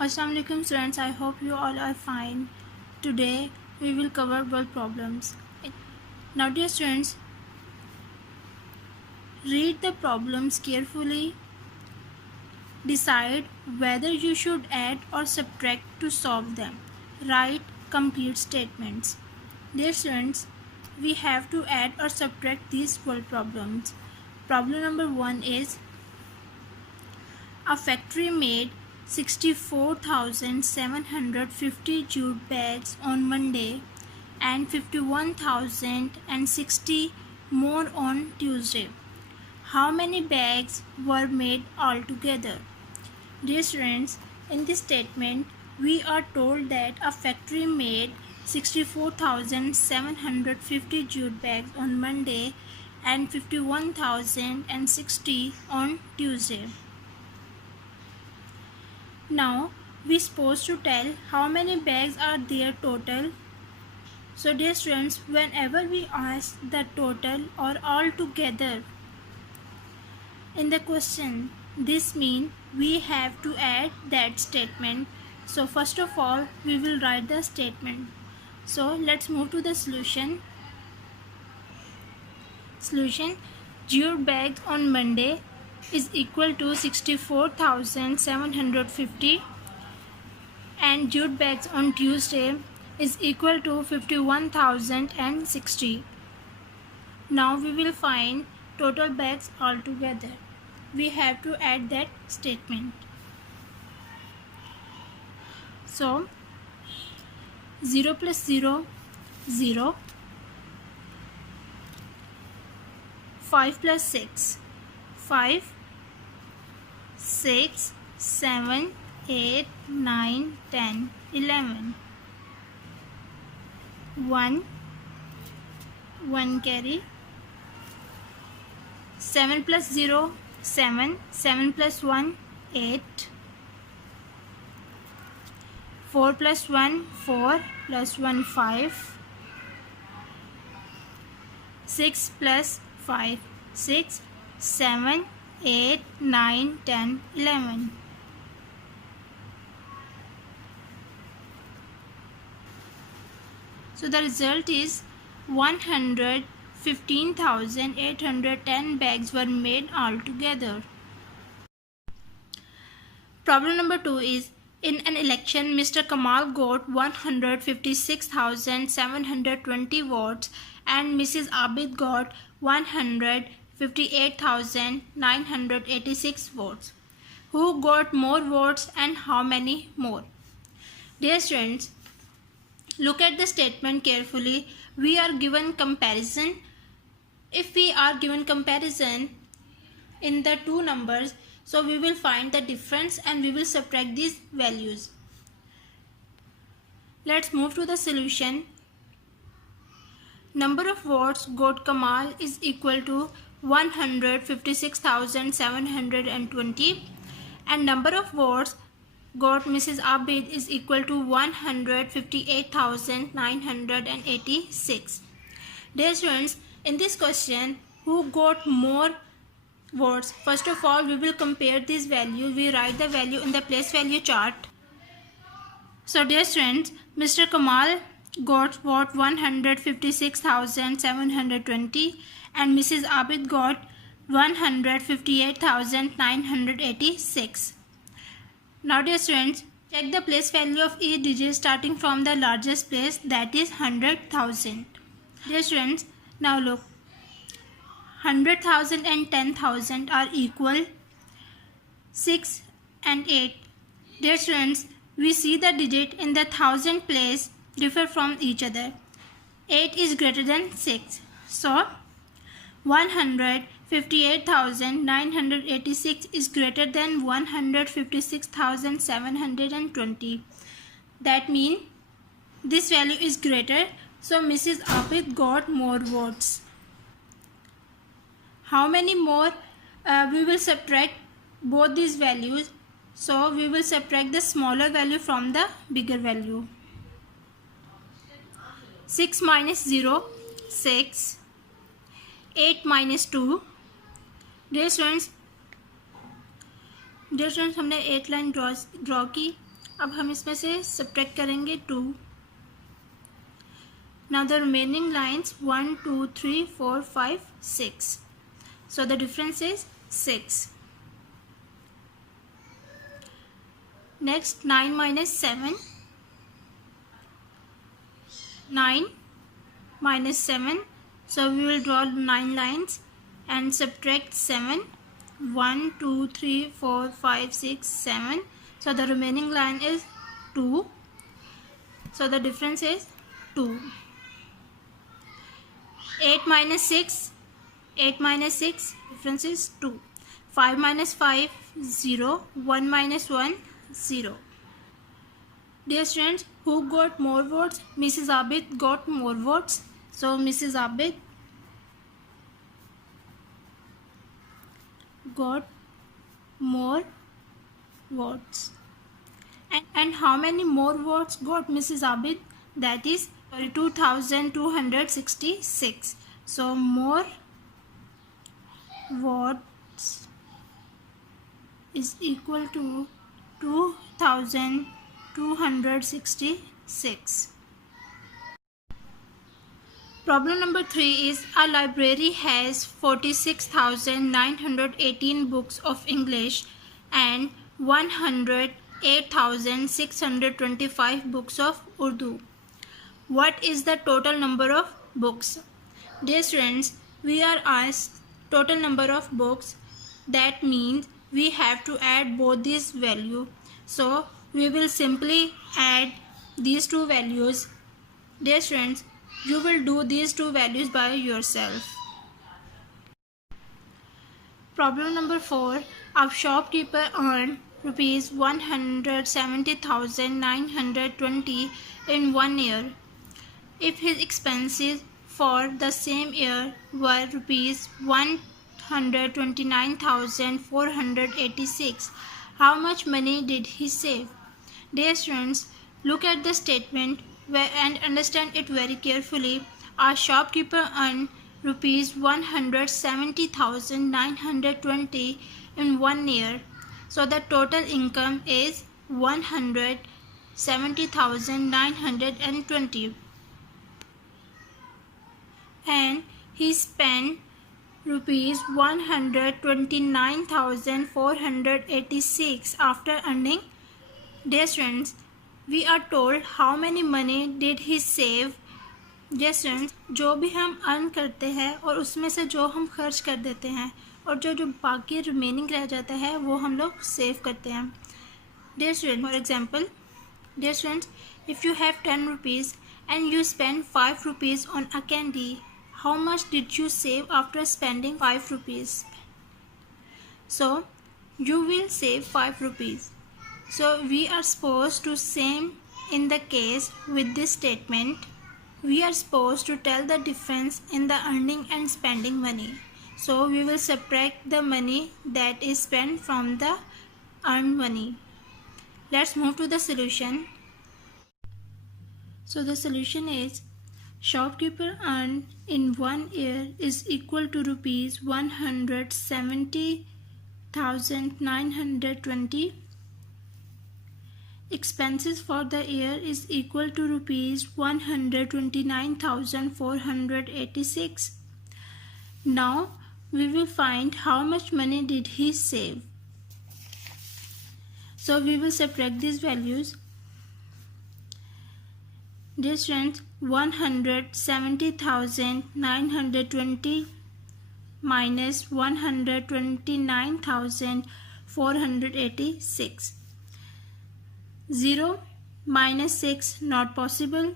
Assalamualaikum students, I hope you all are fine. Today we will cover word problems. Now dear students, read the problems carefully. Decide whether you should add or subtract to solve them. Write complete statements. Dear students, we have to add or subtract these word problems. Problem number 1 is a factory made 64,750 jute bags on Monday and 51,060 more on Tuesday. How many bags were made altogether? Dear students, in this statement, we are told that a factory made 64,750 jute bags on Monday and 51,060 on Tuesday. Now we supposed to tell how many bags are there total. So dear students, whenever we ask the total or all together in the question, this means we have to add that statement. So first of all, we will write the statement. So let's move to the solution. Solution: jute bags on Monday is equal to 64,750 and jute bags on Tuesday is equal to 51,060. Now we will find total bags altogether. We have to add that statement. So 0 plus 0, 0. 5 plus 6, 5. 6, 7, 8, 9, 10, 11. 1 carry. 7 plus 0, 7. 7 plus 1, 8. 4 plus 1, 4. Plus 1, 5. 6 plus 5, 6. 7, 8, 9, 10, 11. So the result is 115,810 bags were made altogether. Problem number 2 is, in an election, Mr. Kamal got 156,720 votes and Mrs. Abid got 158,986 votes. Who got more votes and how many more? Dear students, look at the statement carefully. We are given comparison. If we are given comparison in the two numbers, so we will find the difference and we will subtract these values. Let's move to the solution. Number of votes got Kamal is equal to 156,720 and number of votes got Mrs. Abid is equal to 158,986. Dear students, in this question, who got more votes? First of all, we will compare this value. We write the value in the place value chart. So dear students, Mr. Kamal got vote 156,720 and Mrs. Abid got 158,986. Now dear students, check the place value of each digit starting from the largest place, that is 100,000. Dear students, now look, 100,000 and 10,000 are equal, 6 and 8. Dear students, we see the digit in the thousand place differ from each other. 8 is greater than 6. So 158,986 is greater than 156,720. That means this value is greater. So Mrs. Abid got more votes. How many more? We will subtract both these values. So we will subtract the smaller value from the bigger value. 6 minus 0, 6. 8 minus 2. Dear students, हमने 8 line draw की. अब हम इसमें से subtract करेंगे 2. Now the remaining lines 1, 2, 3, 4, 5, 6. So the difference is 6. Next 9 minus 7. 9 minus 7. So we will draw 9 lines and subtract 7. 1, 2, 3, 4, 5, 6, 7. So the remaining line is 2. So the difference is 2. 8 minus 6. 8 minus 6, difference is 2. 5 minus 5, 0. 1 minus 1, 0. Dear students, who got more votes? Mrs. Abid got more votes. So Mrs. Abid got more votes. And how many more votes got Mrs. Abid? That is 2266. So more votes is equal to 2266. Problem number 3 is a library has 46,918 books of English and 108,625 books of Urdu. What is the total number of books? Dear students, we are asked total number of books. That means we have to add both these values. So we will simply add these two values. Dear students, you will do these two values by yourself. Problem number 4. A shopkeeper earned rupees 170,920 in 1 year. If his expenses for the same year were rupees 129,486, how much money did he save? Dear students, look at the statement and understand it very carefully. A shopkeeper earned rupees 170,920 in 1 year. So the total income is 170,920. And he spent rupees 129,486 after earning. Dear students, we are told how many money did he save. Dear students, जो भी हम earn करते हैं और उसमें से जो हम खर्च कर देते हैं और जो बाकी रिमेनिंग रह जाता है वो हम लोग सेव करते हैं. Dear students, for example, dear students, if you have 10 rupees and you spend 5 rupees on a candy, how much did you save after spending 5 rupees? So you will save 5 rupees. So we are supposed to same in the case with this statement. We are supposed to tell the difference in the earning and spending money. So we will subtract the money that is spent from the earned money. Let's move to the solution. So the solution is shopkeeper earned in 1 year is equal to rupees 170,920. Expenses for the year is equal to rupees 129,486. Now we will find how much money did he save. So we will subtract these values. Dear students, 170,920 minus 129,486. 0 minus 6 not possible.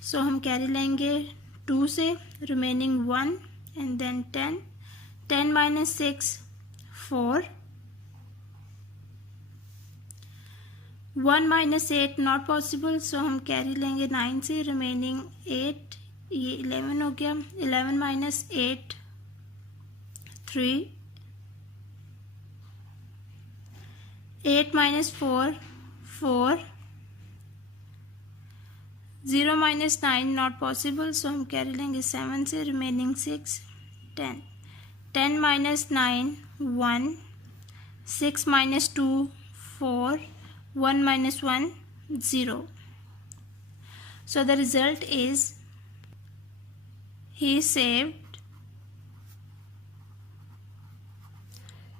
So हम carry लेंगे 2 से, remaining 1 and then 10. 10 minus 6, 4. 1 minus 8 not possible. So हम carry लेंगे 9 से, remaining 8. ये 11 हो गया. 11 minus 8, 3. 8 minus 4, 4. 0 minus 9 not possible. So हम कैरी लेंगे 7 से, remaining 6. 10. 10 minus 9, 1. 6 minus 2, 4. 1 minus 1, 0. So the result is he saved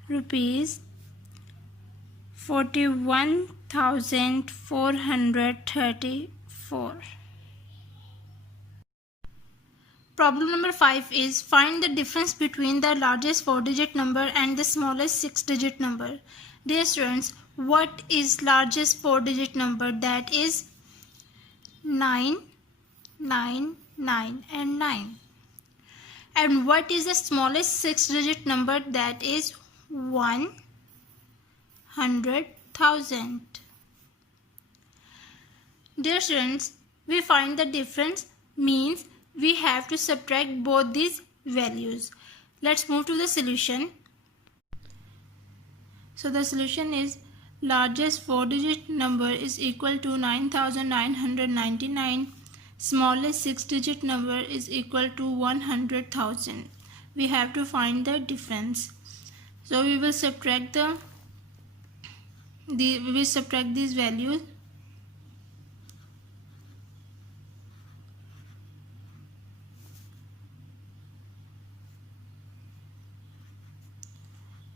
rupees 41,434. Problem number 5 is find the difference between the largest 4-digit number and the smallest 6-digit number. Dear students, what is largest 4-digit number? That is 9, 9, 9 and 9. And what is the smallest 6-digit number? That is 100,000. Dear students, we find the difference means we have to subtract both these values. Let's move to the solution. So the solution is largest 4-digit number is equal to 9,999. Smallest 6-digit number is equal to 100,000. We have to find the difference. So we will subtract these values.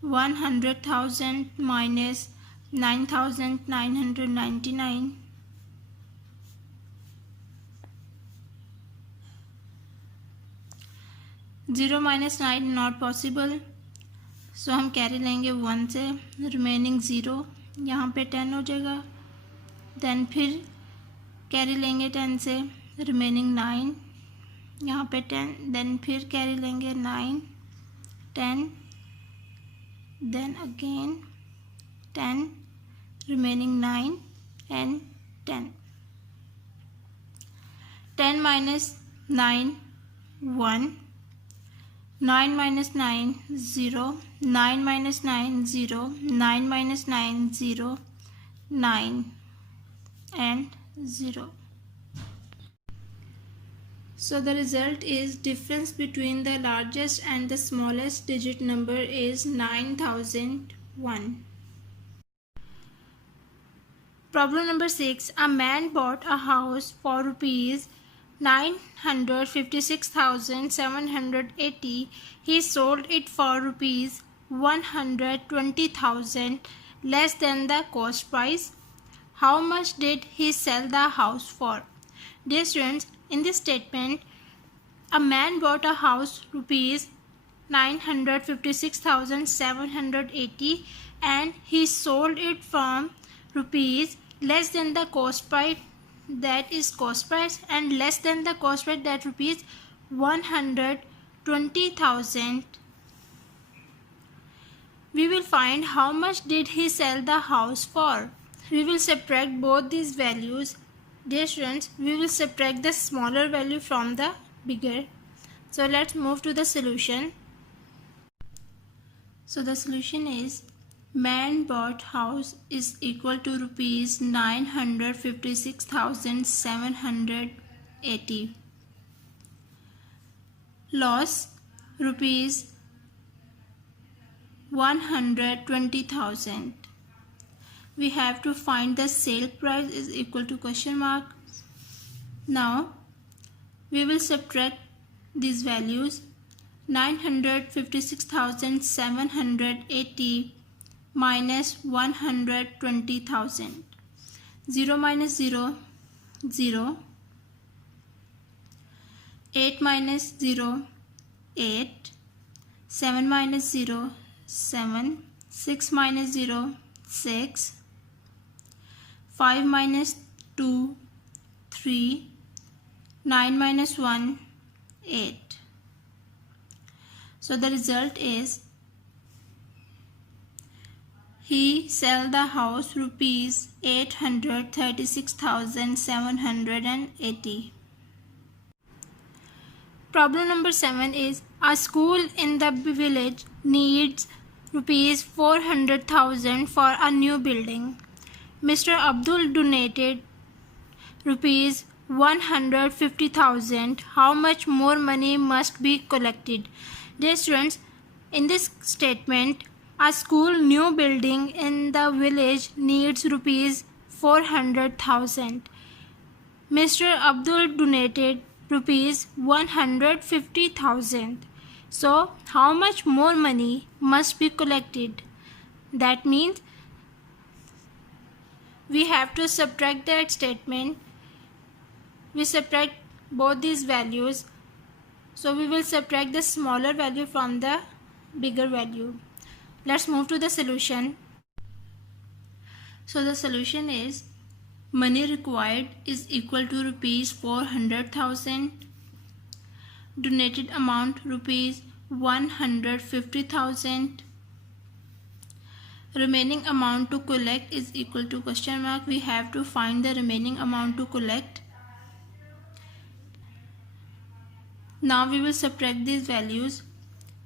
$100,000 minus 9,999. Zero minus 9 not possible, सो हम carry लेंगे 1 से, remaining 0, यहाँ पे 10 हो जाएगा। Then फिर carry लेंगे 10 से, रिमेनिंग 9, यहाँ पे 10, देन फिर कैरी लेंगे 9, 10, then again 10, remaining 9 and 10. 10 minus 9 1, 9 minus 9 0, 9 minus 9 0, 9 minus 9 0, 9 and 0. So the result is difference between the largest and the smallest digit number is 9,001. Problem number 6. A man bought a house for rupees 956,780. He sold it for rupees 120,000 less than the cost price. How much did he sell the house for? Dear students, in this statement, a man bought a house rupees 956,780 and he sold it from rupees less than the cost price, that is cost price, and less than the cost price, that rupees 120,000. We will find how much did he sell the house for. We will subtract both these values. Dear students, we will subtract the smaller value from the bigger. So let's move to the solution. So the solution is man bought house is equal to rupees 956,780. Loss rupees 120,000. We have to find the sale price is equal to question mark. Now we will subtract these values. 956,780 minus 120,000. 0 minus 0, 0. 8 minus 0, 8. 7 minus 0, 7. 6 minus 0, 6. 5 minus 2, 3. 9 minus 1, 8. So the result is he sell the house rupees 836,780. Problem number 7 is a school in the village needs rupees 400,000 for a new building. Mr. Abdul donated rupees 150,000. How much more money must be collected? Dear students, in this statement, a school new building in the village needs rupees 400,000. Mr. Abdul donated rupees 150,000. So how much more money must be collected? That means we have to subtract that statement. We subtract both these values. So we will subtract the smaller value from the bigger value. Let's move to the solution. So the solution is money required is equal to rupees 400,000. Donated amount rupees 150,000. Remaining amount to collect is equal to question mark. We have to find the remaining amount to collect. Now we will subtract these values.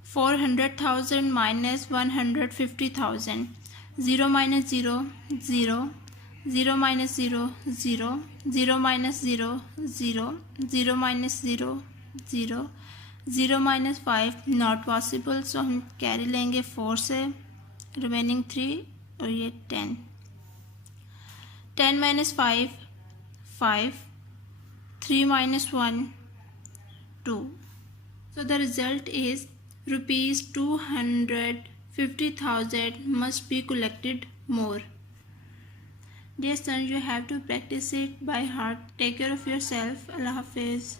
400,000 minus 150,000. 0 minus 0, 0. 0 minus 0, 0. 0 minus 0, 0. 0 minus 0, 0. 0 minus 5 not possible, so हम carry लेंगे 4 से. Remaining 3 और ये 10. 10 minus 5, 5. 3 minus 1, 2. So the result is rupees 250,000 must be collected more. Dear son, you have to practice it by heart. Take care of yourself. Allah Hafiz.